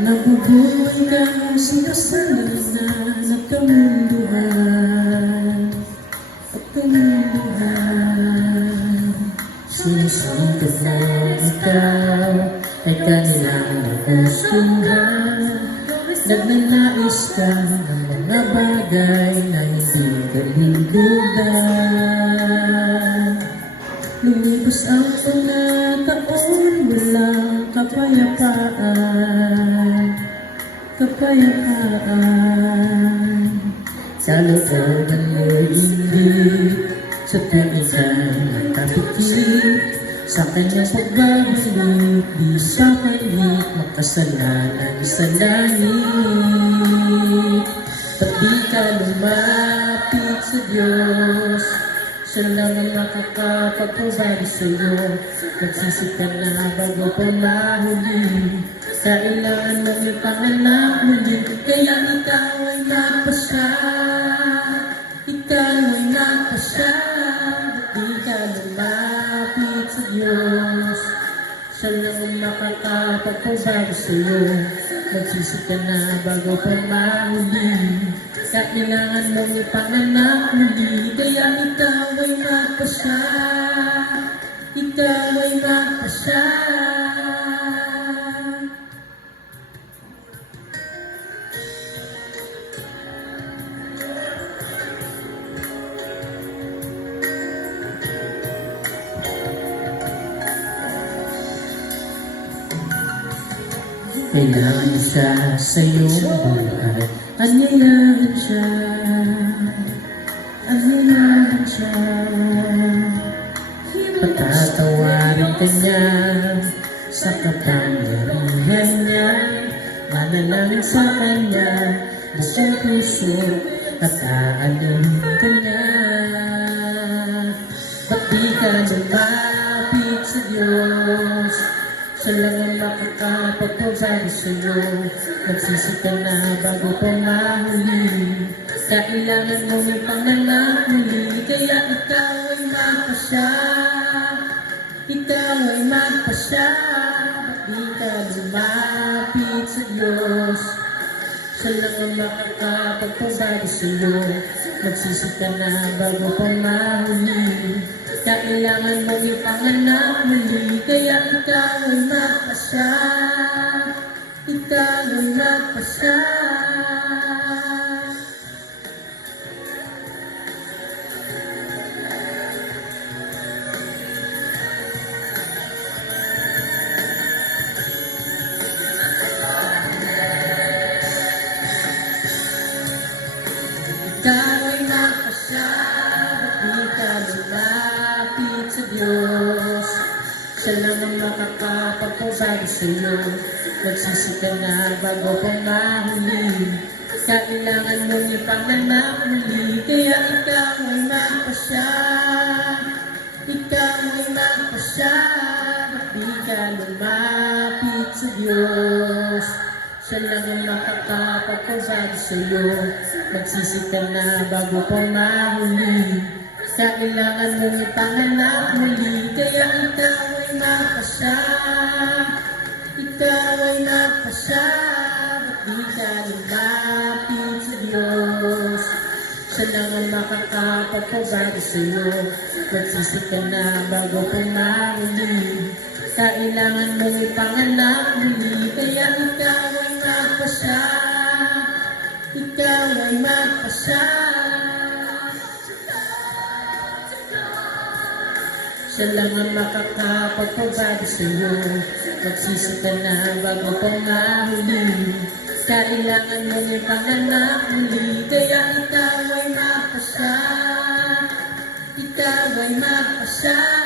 Nabubuhay kang sinasanana At kamunduhan. At kamunduhan. Sinisingkat na ikaw Ay kanilang nagustuhan Nagnanais ka ng mga bagay Na hindi kalulugan Lumibos ang mga taon Walang kapayapaan Kapayapaan hindi Sa nakapikilig Sa kanyang Di sa kanyang makasalanan sa langit ka siya lang ang makakapagpabago sa'yo Nagsisip ka na bago pa mahuli Kailangan mo ipanganak muli Kaya ikaw ay nagpasya Ikaw ay nagpasya Ba't di ka lumapit sa Diyos. Siya lang ang makakapagpabago sa'yo Nagsisip ka na bago pa mahuli Kailangan mong ipanganak muli Kaya ikaw ay magpasya Ikaw ay magpasya Kailangan siya sa iyong buhay Anilahan siya Anilahan siya Patatawarin ka niya. Sa kapangyarihan niya. Manalangin sa kanya. Buong puso At aanin ka niya. Ba't di ka lumapit sa Diyos siya lang ang makakapagpabago sa'yo Nagsisi ka na bago pa mahuli Kailangan mo ng panganak muli Kaya ikaw ay magpasya Ikaw ay magpasya Ba't di ka lumapit sa Diyos. Siya lang ang makakapagpabago sa'yo Magsisi ka na bago pa mahuli Kailangan mong ipanganak muli Kaya ikaw ay magpasya Ikaw ay magpasya Ikaw Siya lang ang makakapagpabago sa'yo Magsisi ka na bago pa mahuli Kailangan mong ipanganak muli Kaya ikaw ay magpasya Ikaw ay magpasya Ba't di ka lumapit sa Diyos. Siya lang ang makakapagpabago sa'yo Magsisi ka na bago pa mahuli Kailangan mong ipanganak muli Kaya ikaw ay magpasya Ikaw ay magpasya Ba't di ka lumapit sa Diyos. Siya lang ang makakapagpabago sa'yo. Magsisi ka na bago pa mahuli Kailangan mong ipanganak muli Kaya ikaw ay magpasya Ikaw ay magpasya Siya lang ang makakapagpabago sa'yo Magsisi ka na bago pa mahuli. Kailangan mong ipanganak muli Kaya ikaw ay magpasya Ikaw ay magpasya